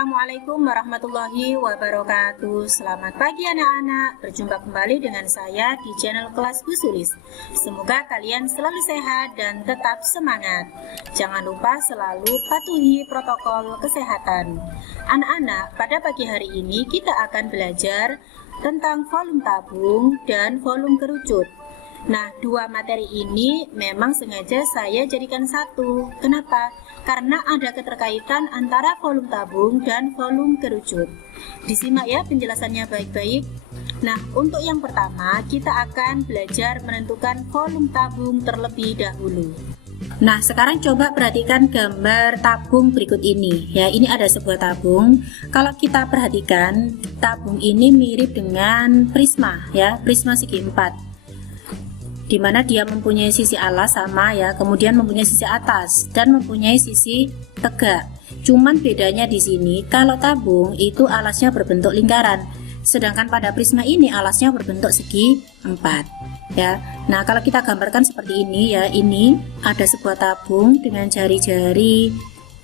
Assalamualaikum warahmatullahi wabarakatuh. Selamat pagi anak-anak. Berjumpa kembali dengan saya di channel kelas Bu Sulis. Semoga kalian selalu sehat dan tetap semangat. Jangan lupa selalu patuhi protokol kesehatan. Anak-anak, pada pagi hari ini kita akan belajar tentang volume tabung dan volume kerucut. Nah, dua materi ini memang sengaja saya jadikan satu. Kenapa? Karena ada keterkaitan antara volume tabung dan volume kerucut. Disimak ya penjelasannya baik-baik. Nah, untuk yang pertama kita akan belajar menentukan volume tabung terlebih dahulu. Nah, sekarang coba perhatikan gambar tabung berikut ini. Ya, ini ada sebuah tabung. Kalau kita perhatikan, tabung ini mirip dengan prisma, ya, prisma segi 4. Di mana dia mempunyai sisi alas sama ya, kemudian mempunyai sisi atas dan mempunyai sisi tegak. Cuman bedanya di sini, kalau tabung itu alasnya berbentuk lingkaran, sedangkan pada prisma ini alasnya berbentuk segi 4. Ya. Nah, kalau kita gambarkan seperti ini ya, ini ada sebuah tabung dengan jari-jari,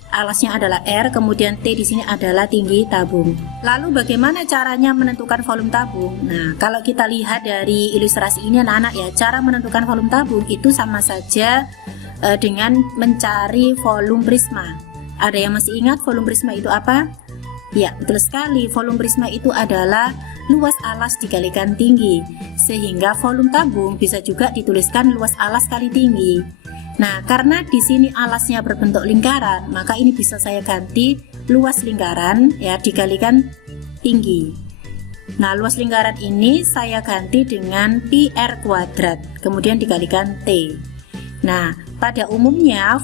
alasnya adalah R, kemudian T di sini adalah tinggi tabung. Lalu bagaimana caranya menentukan volume tabung? Nah, kalau kita lihat dari ilustrasi ini anak-anak ya, cara menentukan volume tabung itu sama saja dengan mencari volume prisma. Ada yang masih ingat volume prisma itu apa? Ya, betul sekali. Volume prisma itu adalah luas alas dikalikan tinggi. Sehingga volume tabung bisa juga dituliskan luas alas kali tinggi. Nah, karena di sini alasnya berbentuk lingkaran, maka ini bisa saya ganti luas lingkaran ya dikalikan tinggi. Nah, luas lingkaran ini saya ganti dengan pi R kuadrat, kemudian dikalikan T. Nah, pada umumnya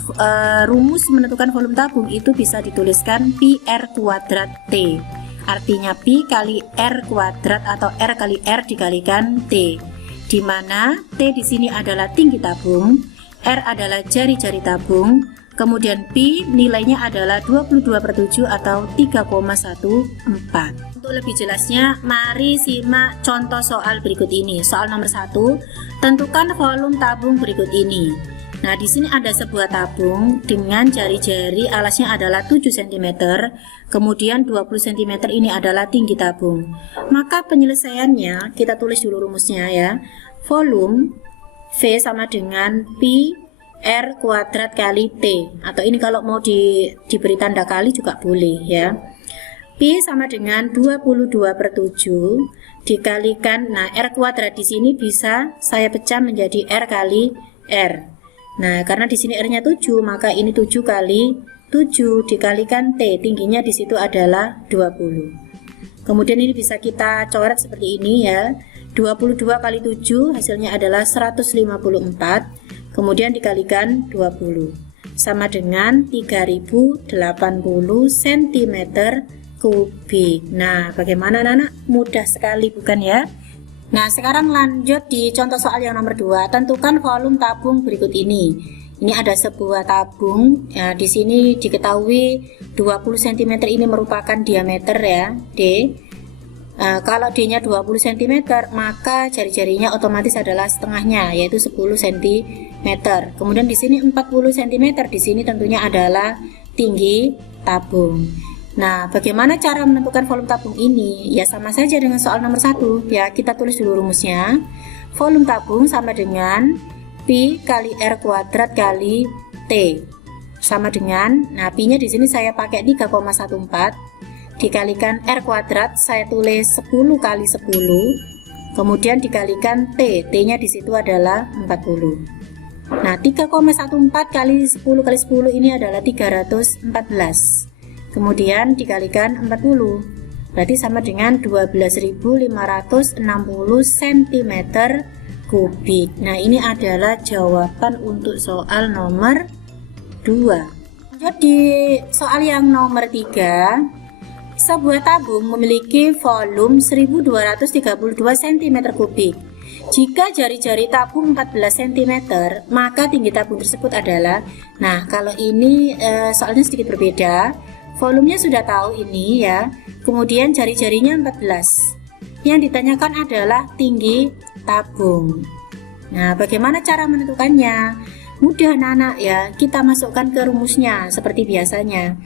rumus menentukan volume tabung itu bisa dituliskan pi R kuadrat T. Artinya pi kali R kuadrat atau R kali R dikalikan T. Di mana T di sini adalah tinggi tabung, R adalah jari-jari tabung, kemudian Pi nilainya adalah 22/7 atau 3,14. Untuk lebih jelasnya, mari simak contoh soal berikut ini. Soal nomor 1, tentukan volume tabung berikut ini. Nah, di sini ada sebuah tabung dengan jari-jari alasnya adalah 7 cm, kemudian 20 cm ini adalah tinggi tabung. Maka penyelesaiannya, kita tulis dulu rumusnya ya. Volume V sama dengan pi R kuadrat kali T, atau ini kalau mau diberi tanda kali juga boleh ya. Pi sama dengan 22/7 dikalikan, nah R kuadrat di sini bisa saya pecah menjadi R kali R. Nah, karena di sini R-nya 7, maka ini 7 kali 7 dikalikan T, tingginya di situ adalah 20. Kemudian ini bisa kita coret seperti ini ya. 22 kali 7 hasilnya adalah 154, kemudian dikalikan 20 sama dengan 3080 cm kubik. Nah, bagaimana anak-anak? Mudah sekali bukan ya? Nah, sekarang lanjut di contoh soal yang nomor 2. Tentukan volume tabung berikut ini. Ini ada sebuah tabung ya, di sini diketahui 20 cm ini merupakan diameter ya, D. Kalau D-nya 20 cm, maka jari-jarinya otomatis adalah setengahnya, yaitu 10 cm. Kemudian di sini 40 cm, di sini tentunya adalah tinggi tabung. Nah, bagaimana cara menentukan volume tabung ini? Ya sama saja dengan soal nomor 1. Ya, kita tulis dulu rumusnya. Volume tabung sama dengan pi kali R kuadrat kali T. Sama dengan, nah pi-nya di sini saya pakai 3,14. Dikalikan R kuadrat, saya tulis 10 kali 10, kemudian dikalikan T, T-nya di situ adalah 40. Nah, 3,14 kali 10 kali 10 ini adalah 314. Kemudian dikalikan 40, berarti sama dengan 12.560 cm kubik. Nah, ini adalah jawaban untuk soal nomor 2. Jadi, soal yang nomor 3. Sebuah tabung memiliki volume 1232 cm kubik. Jika jari-jari tabung 14 cm, maka tinggi tabung tersebut adalah, nah kalau ini soalnya sedikit berbeda. Volumenya sudah tahu ini ya. Kemudian jari-jarinya 14. Yang ditanyakan adalah tinggi tabung. Nah, bagaimana cara menentukannya? Mudah anak-anak ya, kita masukkan ke rumusnya seperti biasanya.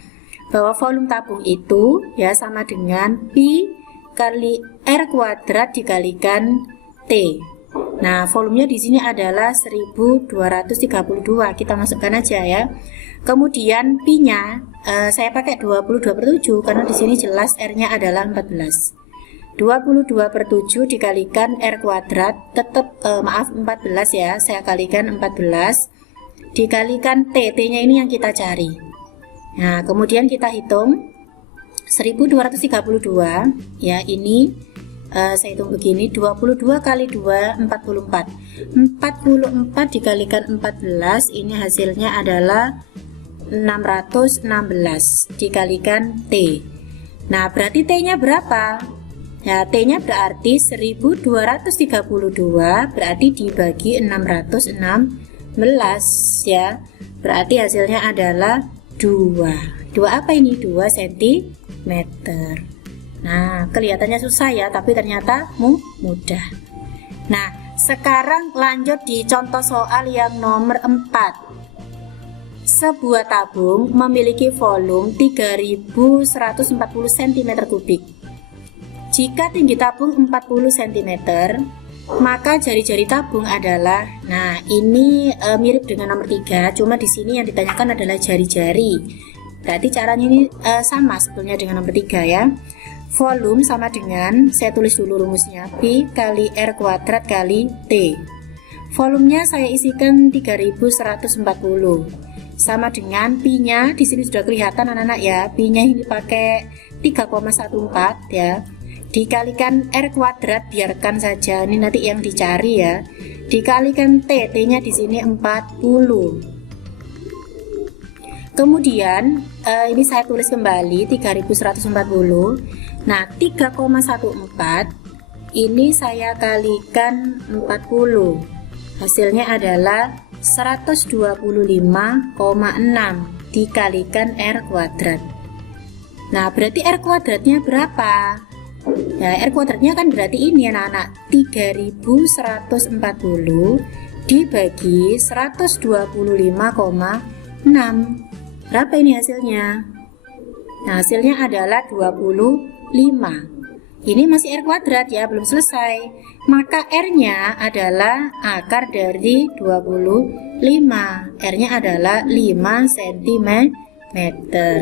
bahwa volume tabung itu ya sama dengan Pi kali R kuadrat dikalikan T. Nah, volumenya di sini adalah 1232. Kita masukkan aja ya. Kemudian Pi-nya saya pakai 22/7 karena di sini jelas R-nya adalah 14. 22/7 dikalikan R kuadrat tetap 14 ya. Saya kalikan 14 dikalikan T. T-nya ini yang kita cari. Nah, kemudian kita hitung 1232 ya, ini saya hitung begini, 22 kali 2 44. 44 dikalikan 14 ini hasilnya adalah 616 dikalikan T. Nah, berarti T-nya berapa? Ya, T-nya berarti 1232 berarti dibagi 616 ya. Berarti hasilnya adalah 2. 2 apa ini? 2 cm. Nah, kelihatannya susah ya, tapi ternyata mudah. Nah, sekarang lanjut di contoh soal yang nomor 4. Sebuah tabung memiliki volume 3140 cm3. Jika tinggi tabung 40 cm, maka jari-jari tabung adalah, nah ini mirip dengan nomor 3, cuma di sini yang ditanyakan adalah jari-jari. Berarti caranya ini sama sebetulnya dengan nomor 3 ya. Volume sama dengan, saya tulis dulu rumusnya, Pi kali R kuadrat kali T. Volumenya saya isikan 3140. Sama dengan Pi-nya, di sini sudah kelihatan anak-anak ya. Pi-nya ini pakai 3,14 ya. Dikalikan R kuadrat, biarkan saja, ini nanti yang dicari ya. Dikalikan T, T-nya di sini 40. Kemudian ini saya tulis kembali 3140. Nah, 3,14 ini saya kalikan 40. Hasilnya adalah 125,6 dikalikan R kuadrat. Nah, berarti R kuadratnya berapa? Nah, R kuadratnya kan berarti ini anak-anak, 3140 dibagi 125,6. Berapa ini hasilnya? Nah, hasilnya adalah 25. Ini masih R kuadrat ya, belum selesai. Maka R-nya adalah akar dari 25. R-nya adalah 5 cm.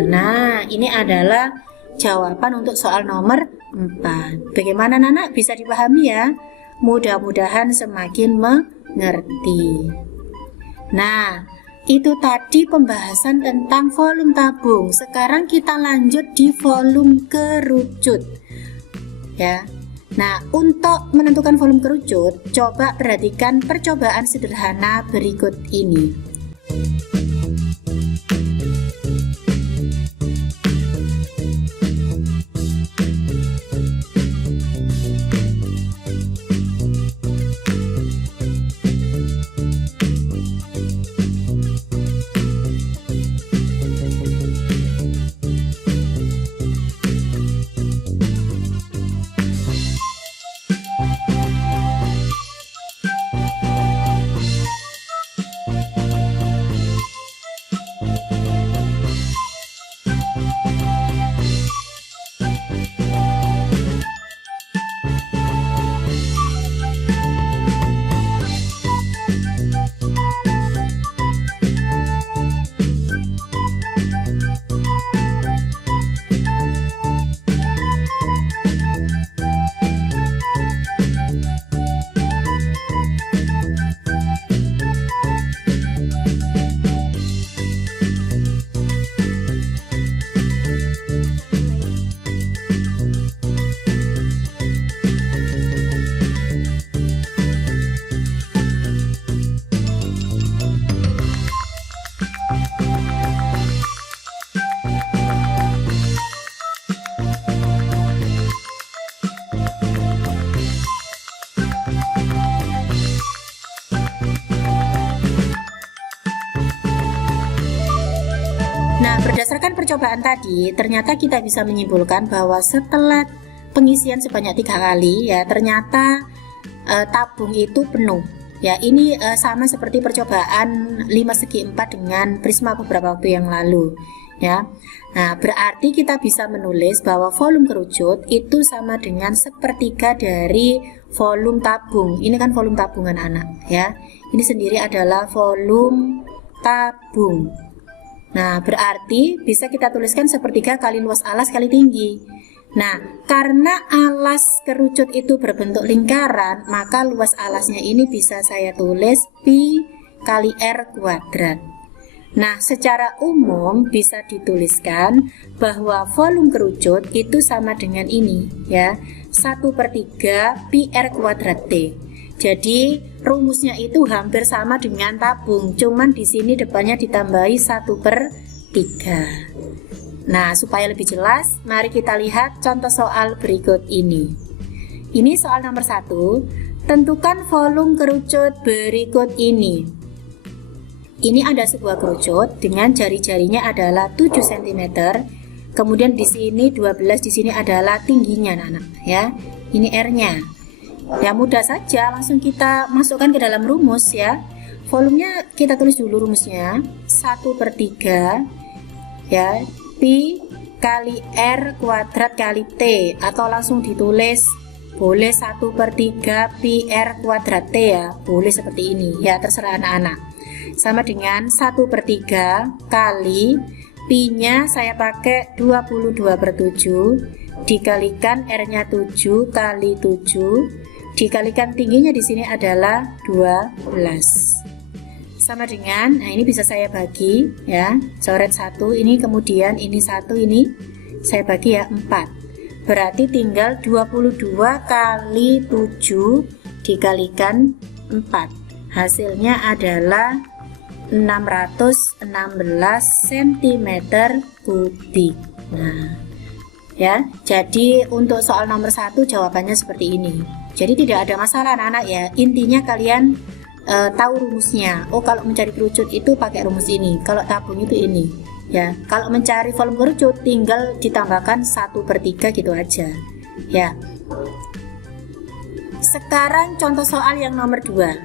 Nah, ini adalah jawaban untuk soal nomor 4. Bagaimana anak-anak, bisa dipahami ya? Mudah-mudahan semakin mengerti. Nah, itu tadi pembahasan tentang volume tabung. Sekarang kita lanjut di volume kerucut. Ya. Nah, untuk menentukan volume kerucut, coba perhatikan percobaan sederhana berikut ini. Nah, berdasarkan percobaan tadi, ternyata kita bisa menyimpulkan bahwa setelah pengisian sebanyak 3 kali, ya ternyata tabung itu penuh. Ya, ini sama seperti percobaan 5 segi 4 dengan prisma beberapa waktu yang lalu. Ya, nah berarti kita bisa menulis bahwa volume kerucut itu sama dengan sepertiga dari volume tabung. Ini kan volume tabung anak-anak ya. Ini sendiri adalah volume tabung. Nah, berarti bisa kita tuliskan sepertiga kali luas alas kali tinggi. Nah, karena alas kerucut itu berbentuk lingkaran, maka luas alasnya ini bisa saya tulis pi kali R kuadrat. Nah, secara umum bisa dituliskan bahwa volume kerucut itu sama dengan ini ya, 1/3 pi R kuadrat T. Jadi rumusnya itu hampir sama dengan tabung, cuman di sini depannya ditambahi 1/3. Nah, supaya lebih jelas, mari kita lihat contoh soal berikut ini. Ini soal nomor 1. Tentukan volume kerucut berikut ini. Ini ada sebuah kerucut dengan jari-jarinya adalah 7 cm. Kemudian di sini 12, di sini adalah tingginya anak-anak ya. Ini R-nya. Ya mudah saja, langsung kita masukkan ke dalam rumus ya. Volumenya kita tulis dulu rumusnya, 1/3 ya, pi kali R kuadrat kali T, atau langsung ditulis boleh 1/3 pi R kuadrat T ya, boleh seperti ini ya, terserah anak-anak. Sama dengan 1/3 kali pi nya saya pakai 22/7 dikalikan R nya 7 kali 7 dikalikan tingginya di sini adalah 12. Sama dengan, nah ini bisa saya bagi ya, coret 1 ini, kemudian ini 1, ini saya bagi ya 4. Berarti tinggal 22 kali 7 dikalikan 4. Hasilnya adalah 616 cm kubik. Nah, ya. Jadi untuk soal nomor 1 jawabannya seperti ini. Jadi tidak ada masalah anak-anak ya. Intinya kalian tahu rumusnya. Oh, kalau mencari kerucut itu pakai rumus ini, kalau tabung itu ini ya. Kalau mencari volume kerucut tinggal ditambahkan 1/3 gitu aja ya. Sekarang contoh soal yang nomor 2.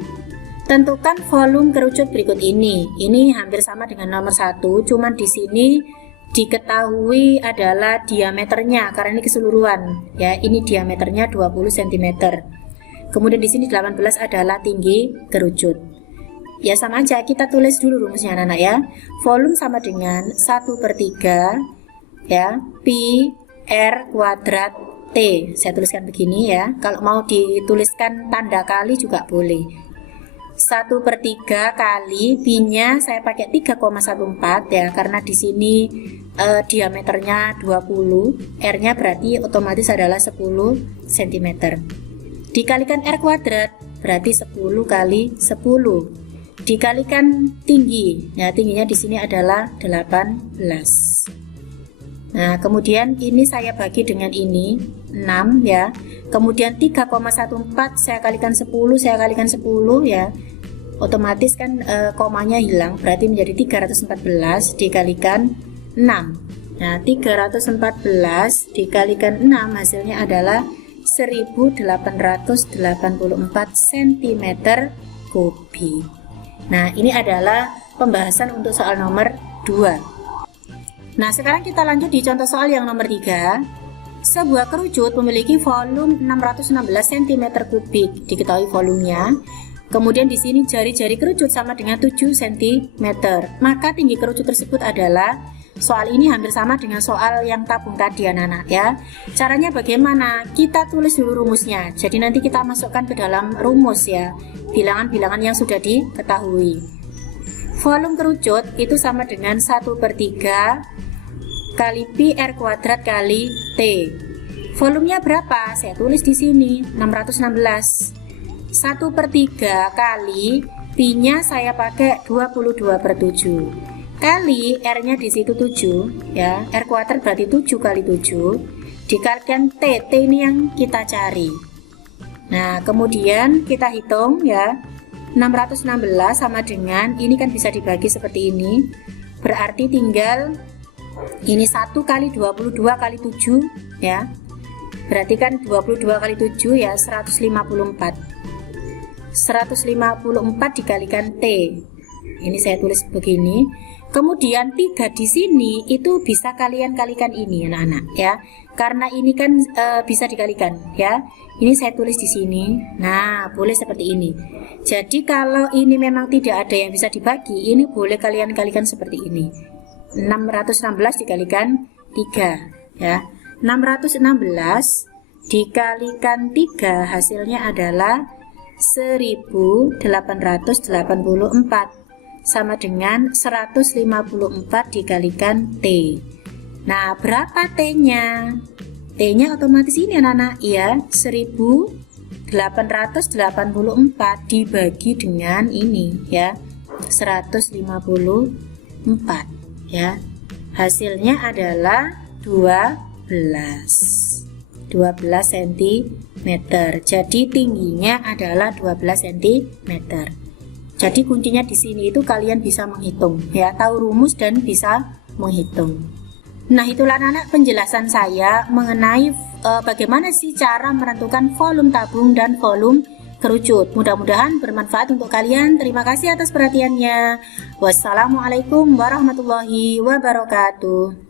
Tentukan volume kerucut berikut ini. Ini hampir sama dengan nomor 1, cuman di sini diketahui adalah diameternya karena ini keseluruhan ya. Ini diameternya 20 cm. Kemudian di sini 18 adalah tinggi kerucut. Ya sama aja, kita tulis dulu rumusnya anak-anak ya. Volume sama dengan 1/3 ya, pi R kuadrat T. Saya tuliskan begini ya. Kalau mau dituliskan tanda kali juga boleh. 1/3 kali pi nya saya pakai 3,14 ya, karena di sini diameternya 20, R nya berarti otomatis adalah 10 cm. Dikalikan R kuadrat berarti 10 kali 10 dikalikan tinggi. Nah, tingginya di sini adalah 18. Nah, kemudian ini saya bagi dengan ini 6 ya. Kemudian 3,14 saya kalikan 10, saya kalikan 10 ya. Otomatis kan komanya hilang, berarti menjadi 314 dikalikan 6. Nah, 314 dikalikan 6 hasilnya adalah 1884 cm kubik. Nah, ini adalah pembahasan untuk soal nomor 2. Nah, sekarang kita lanjut di contoh soal yang nomor 3. Sebuah kerucut memiliki volume 616 cm kubik, diketahui volumenya. Kemudian di sini jari-jari kerucut sama dengan 7 cm. Maka tinggi kerucut tersebut adalah, soal ini hampir sama dengan soal yang tabung tadi anak-anak ya. Caranya bagaimana? Kita tulis dulu rumusnya. Jadi nanti kita masukkan ke dalam rumus ya, bilangan-bilangan yang sudah diketahui. Volume kerucut itu sama dengan 1/3 kali pi R kuadrat kali T. Volumenya berapa? Saya tulis di sini 616. 1/3 kali pi nya saya pakai 22/7 kali R nya di situ 7 ya, R kuadrat berarti 7 kali 7 dikalikan T. T ini yang kita cari. Nah, kemudian kita hitung ya, 616 sama dengan ini kan bisa dibagi seperti ini, berarti tinggal ini 1 kali 22 kali 7 ya, berarti kan 22 kali 7 ya 154. 154 dikalikan T. Ini saya tulis begini. Kemudian 3 di sini itu bisa kalian kalikan ini anak-anak ya. Karena ini kan bisa dikalikan ya. Ini saya tulis di sini. Nah, boleh seperti ini. Jadi kalau ini memang tidak ada yang bisa dibagi, ini boleh kalian kalikan seperti ini. 616 dikalikan 3 ya. 616 dikalikan 3 hasilnya adalah 1884 sama dengan 154 dikalikan T. Nah, berapa T-nya? T-nya otomatis ini anak-anak ya, 1884 dibagi dengan ini ya, 154 ya. Hasilnya adalah 12 cm. Jadi tingginya adalah 12 cm. Jadi kuncinya di sini itu kalian bisa menghitung ya, tahu rumus dan bisa menghitung. Nah, itulah anak-anak penjelasan saya mengenai bagaimana sih cara menentukan volume tabung dan volume kerucut. Mudah-mudahan bermanfaat untuk kalian. Terima kasih atas perhatiannya. Wassalamualaikum warahmatullahi wabarakatuh.